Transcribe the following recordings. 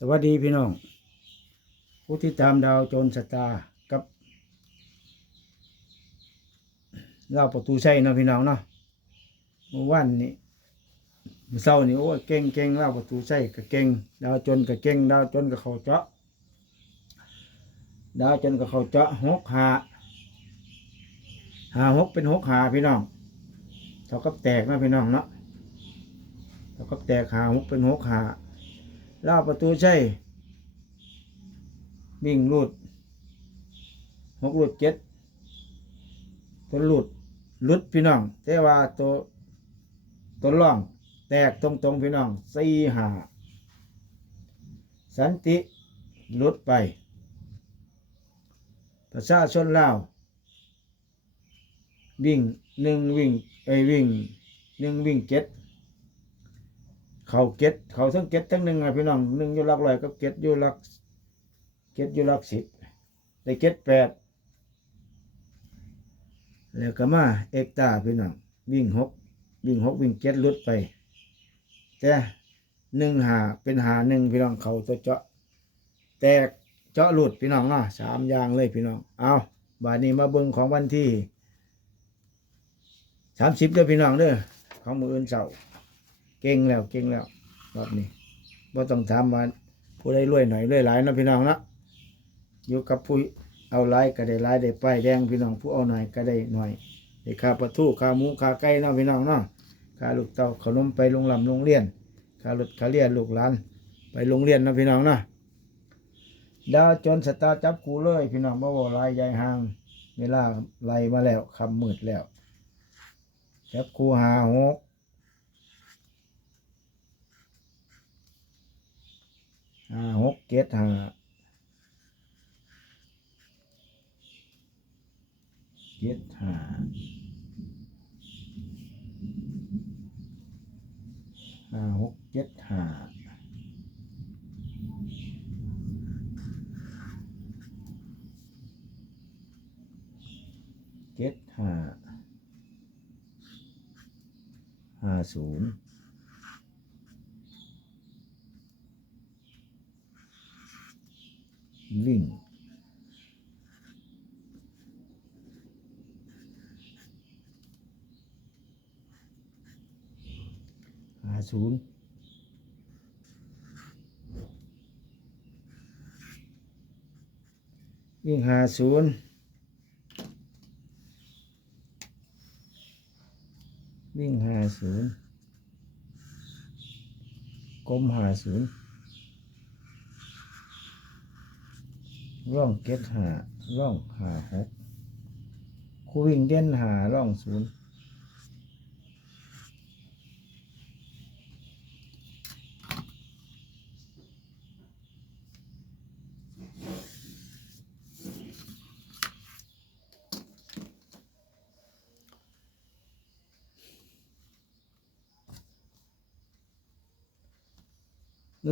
สวัสดีพี่น้อง ผู้ที่ตามดาวโจรสตาร์กับเล่าประตูชัยเนาะพี่น้องเนาะเมื่อวันนี้เมื่อเช้านี่โอ้ยเก่งเก่งเล่าประตูชัยก็เก่งดาวจนก็เก่งดาวจนก็เขาเจาะดาวจนก็เขาเจาะหกหาหาหกเป็นหกหาพี่น้องเท่ากับแตกนาะพี่น้องเนาะเท่ากับแตกหาหกเป็นหกหา ล่าประตูใช่วิ่งหลุดหกหลุดเจ็ดตัวหลุดหลุดพี่น้องแต่ว่าตัวตัวล่อง แตกตรงตรงๆพี่น้องสี่หาสันติหลุดไป ประชาชนลาววิ่งหนึ่งวิ่งไอวิ่งหนึ่งวิ่งเจ็ด เขาเก็ดเขาทั้งเก็ดทั้งหนึ่งอะพี่น้องหนึ่งอยู่หลักร้อยกับเก็ดอยู่หลักเก็ดอยู่หลักสิบได้เก็ดแปดแล้วก็มาเอกตาพี่น้องวิ่งหกวิ่งหกวิ่งเก็ดลุดไปแต่หนึ่งหาเป็นหาหนึ่งพี่น้องเขาตัวเจาะแตกเจาะหลุดพี่น้องเนาะสามอย่างเลยพี่น้องเอาบาดนี้มาเบิ่งของวันที่สามสิบเด้อพี่น้องเด้อของมืออื่นเสาร์ ก่งแล้วเก่งแล้วรอบนี้บ่ต้องถามว่าผู้ใดรวยหน่อยรวยหลายนาะพี่น้องนะอยู่กับผู้เอาหลายก็ได้หลายได้ป้ายแดงพี่น้องผู้เอาหน่อยก็ได้หน่อยได้ค่าปลาทูค่าหมูค่าไก่นาะพี่น้องเนาะค่าลูกเต้าขนมไปโรงลำโรงเรียนค่ารถค่าเรียนลูกหลานไปโรงเรียนนาะพี่น้องนะดาวจนสตาร์จับกูเลย พี่น้องบ่ว่าลายใหญ่ห่าง เวลาไล่มาแล้วคำมืดแล้วจับกูหาหก ห้าหกเจ็ดห้าเจ็ดห้าห้าหกเจ็ดห้าเจ็ดห้าห้าศูนย์ วิ่ง หาศูนย์วิ่งหาศูนย์วิ่งหาศูนย์กลมหาศูนย์ ร่องเก็ดหาร่องหาหกคูวิ่งเด่นหาร่องศูนย์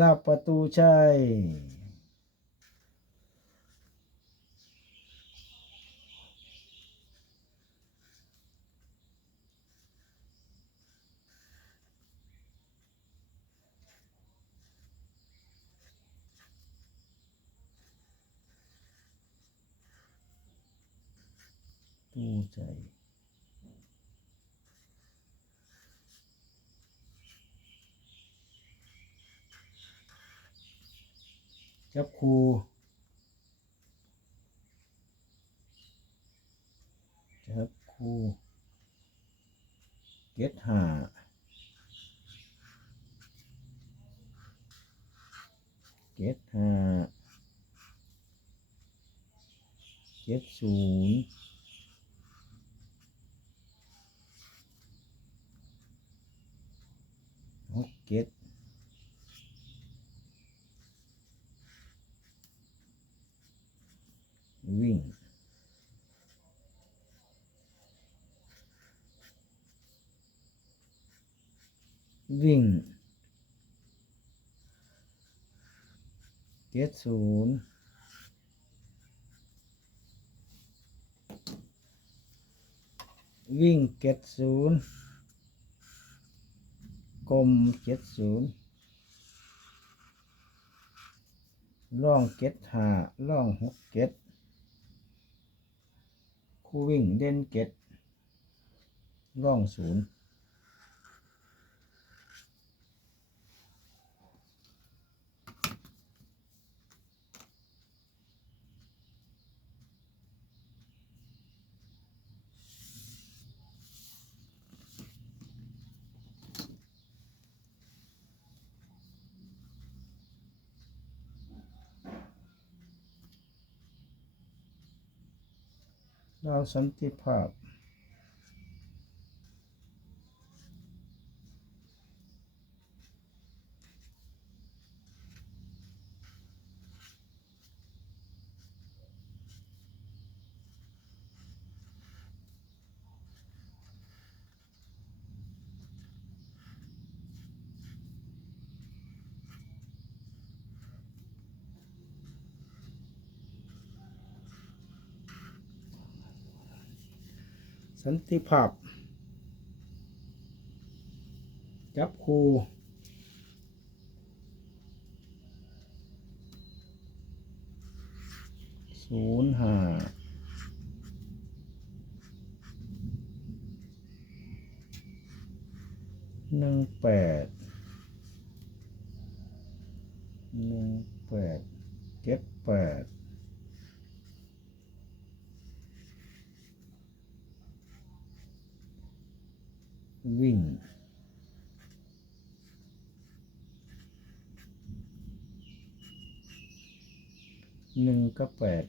ลาบประตูชัย ตู้ใจจับครูจับครูเก็ดหา เก็ดวิ่งวิ่งเจ็ดศูนย์วิ่งเจ็ดศูนย์ กลมเจ็ดศูนย์ล่องเก็ตหาล่องหกเก็ตคู่วิ่งเด่นเก็ตล่องศูนย์ เราสันติภาพ สันติภาพ จับคูศูนย์ห้าหนึ่งแปดหนึ่งแปดเจ็ดแปด วิ่ง หนึ่งกับแปด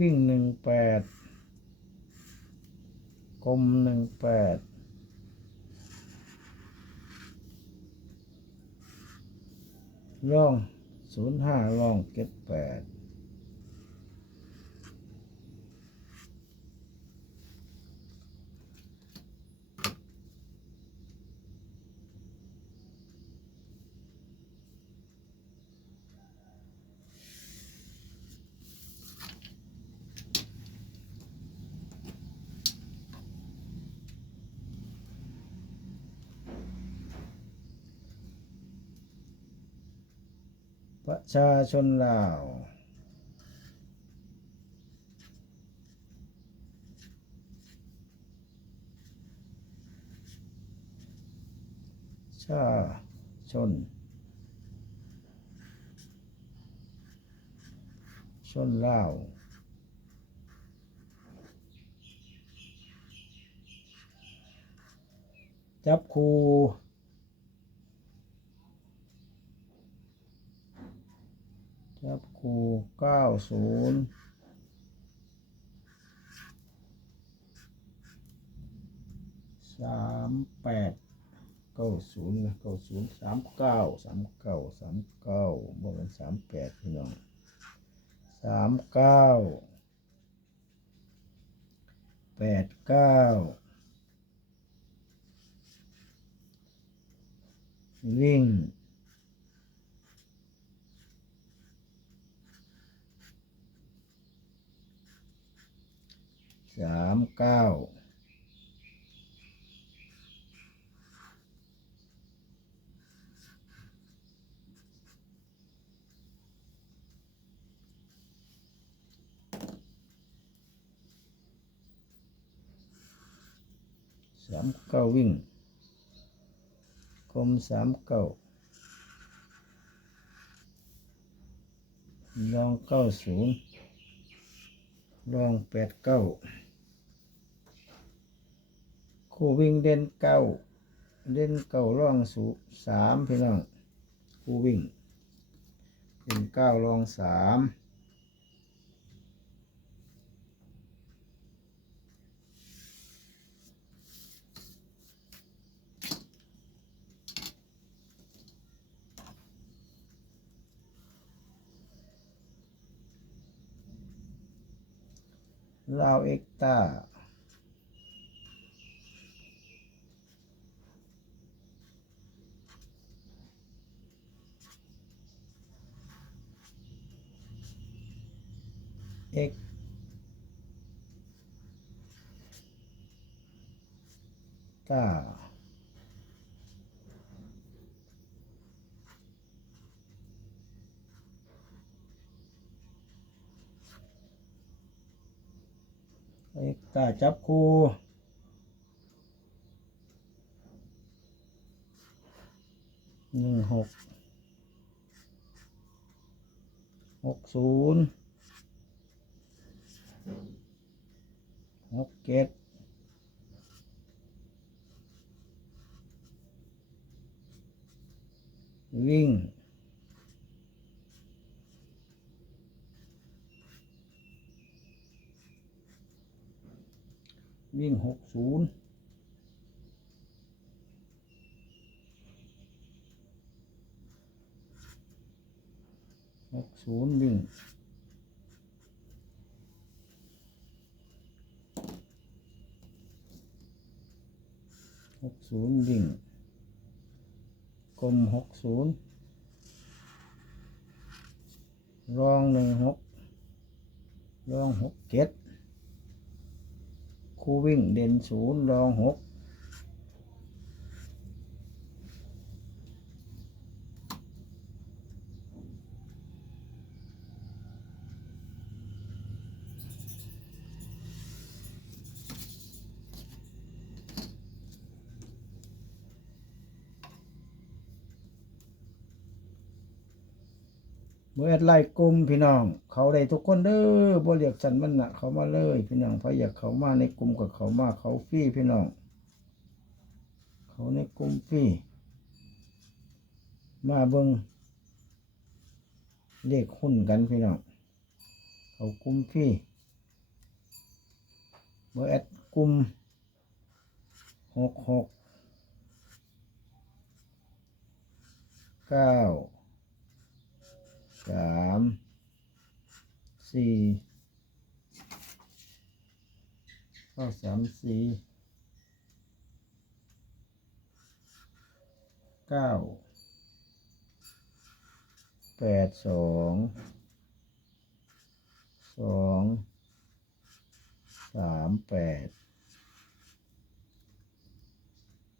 วิ่งหนึ่งแปดกลมหนึ่งแปดร่องศูนย์ห้าร่องเก็ดแปด ประชาชนลาวชาชน ชนลาวจับคู จับ คูเก้าศูนย์สามแปดเก้าศูนย์นะเก้าศูนย์สามเก้าสามเก้าสามเก้าบวกกันสามแปดพี่น้องสามเก้าแปดเก้าวิ่ง สามเก้าสามเก้าวิ่งกลมสามเก้าลองเก้าศูนย์ลองแปดเก้า คู่วิ่งเด่นเก้าเด่นเก้าร่องสูสามพี่น้องคู่วิ่งเด่นเก้าร่องสามลาวเอ็กตา x ต้า เอ็กตาจับคู่หนึ่งหกหกศูนย์หกเจ็ดวิ่ง วิ่งหกศูนย์หกศูนย์วิ่งหกศูนย์วิ่งกลมหกศูนย์รองหนึ่งหกรองหกเจ็ด คู่วิ่งเด่นศูนย์รองหก เมื่อไล่กลุ่มพี่น้อง เขาได้ทุกคนเด้อบ่เรียกสันมันนะเขามาเลย พี่น้องพราะอยากเขามาในกลุ่มกับเขามาเขาฟรีพี่น้อง เขาในกลุ่มฟรีมาเบิ่งเลขหุ้นกันพี่น้องเขากลุ่มฟรีเบอร์แอดกลุ่มหกหกเก้า สามสี่เข้าสามสี่เก้าแปดสองสองสามแปด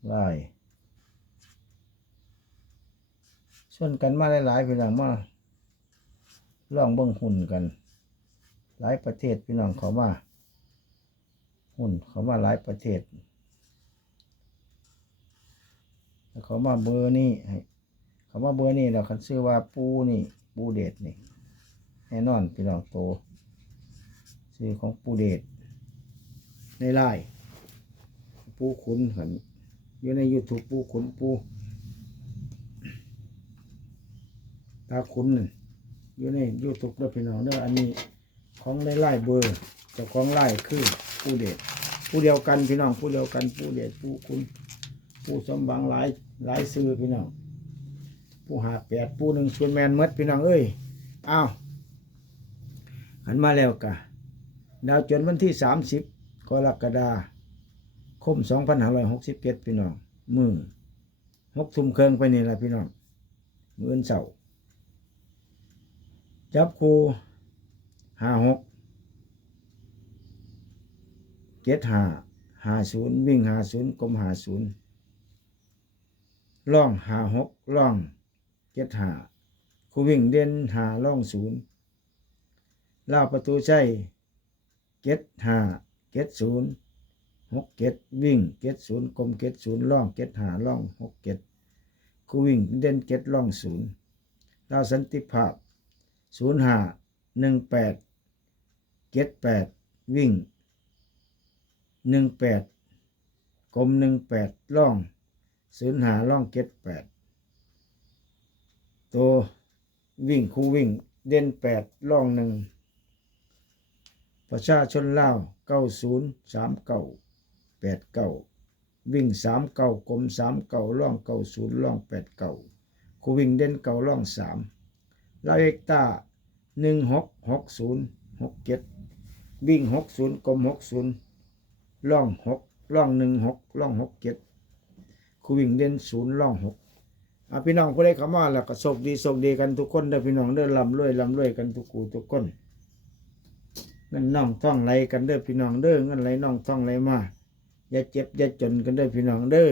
ไล่ชวนกันมาหลายๆพี่น้องมา ลองเบิ่งหุ่นกัน หลายประเทศพี่น้องเขามา หุ่นเขามาหลายประเทศแล้วเขามาเบอร์นี่เขามาเบอร์นี่แล้วคันชื่อว่าปูนี่ ปูเดชนี่แน่นอนพี่น้องโตชื่อของปูเดชในไลน์ปูขุนหันอยู่ในยูทูบปูขุนปูตาขุนนั่ อยู่ในยูทูบด้วยพี่น้องเด้ออันนี้ของไล่ไล่เบอร์เจ้าของไล่คือผู้เดชผู้เดียวกันพี่น้องผู้เดียวกันผู้เดชผู้คุณผู้สมบังหลายหลายซื้อพี่น้องผู้หาแปดผู้หนึ่งส่วนแมนหมดพี่น้องเอ้ยอ้าวหันมาแล้วกะดาวจนวันที่สามสิบกรกฎาคมสองพันห้าร้อยหกสิบเจ็ดพี่น้องมือหกทุ่มเครื่องไปนี่แหละพี่น้องมืออนเสาร์ จับคู่ห้าหกเจ็ดห้าห้าศูนย์วิ่งห้าศูนย์กลมห้าศูนย์ล่องห้าหกล่องเจ็ดห้าคู่วิ่งเด่นห้าล่องศูนย์ล่าประตูใช่เจ็ดห้าเจ็ดศูนย์หกเจ็ดวิ่งเจ็ดศูนย์กลมเจ็ดศูนย์ล่องเจ็ดห้าล่องหกเจ็ดคู่วิ่งเด่นเจ็ดล่องศูนย์ล่าสันติภาพ ศูนย์ห้าหนึ่งแปดเจ็ดแปดวิ่งหนึ่งแปดกลมหนึ่งแปดล่องศูนย์หาล่องเจ็ดแปดตัววิ่งคู่วิ่งเด่นแปดล่องหนึ่งประชาชนลาวเก้าศูนย์สามเก้าแปดเก้าวิ่งสามเก้ากลมสามเก้าล่องเก้าศูนย์ล่องแปดเก้าคู่วิ่งเด่นเก้าล่องสาม ลาเอกตาหนึ่งหกหกศูนย์หกเจ็ดวิ่งหกศูนย์กลมหกศูนย์ล่องหกล่องหนึ่งหกล่องหกเจ็ดคูวิ่งเด่นศูนย์ล่องหกอพี่น้องผู้ใดเข้ามาแล้วก็โชคดีโชคดีกันทุกคนเด้อพี่น้องเด้อลำรวยลำรวยกันทุกกูทุกคนเงินน่องท่องไหลกันเด้อพี่น้องเด้อเงินไหลน่องท่องไหลมาอย่าเจ็บอย่าจนกันเด้อพี่น้องเด้อ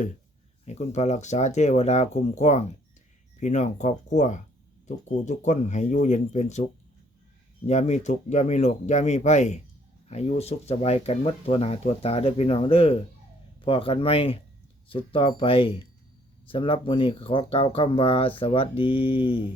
ให้คุณพระรักษาเทวดาคุ้มครอง พี่น้องครอบครัว ทุกคู่ทุกคนให้อยู่เย็นเป็นสุข อย่ามีทุกข์อย่ามีโรกอย่ามีภัยให้อยู่สุขสบายกันหมดตัวหน้าตัวตาเด้อพี่น้องเด้อพอกันไหมสุดต่อไปสำหรับมือนี้ขอกล่าวคำว่าสวัสดี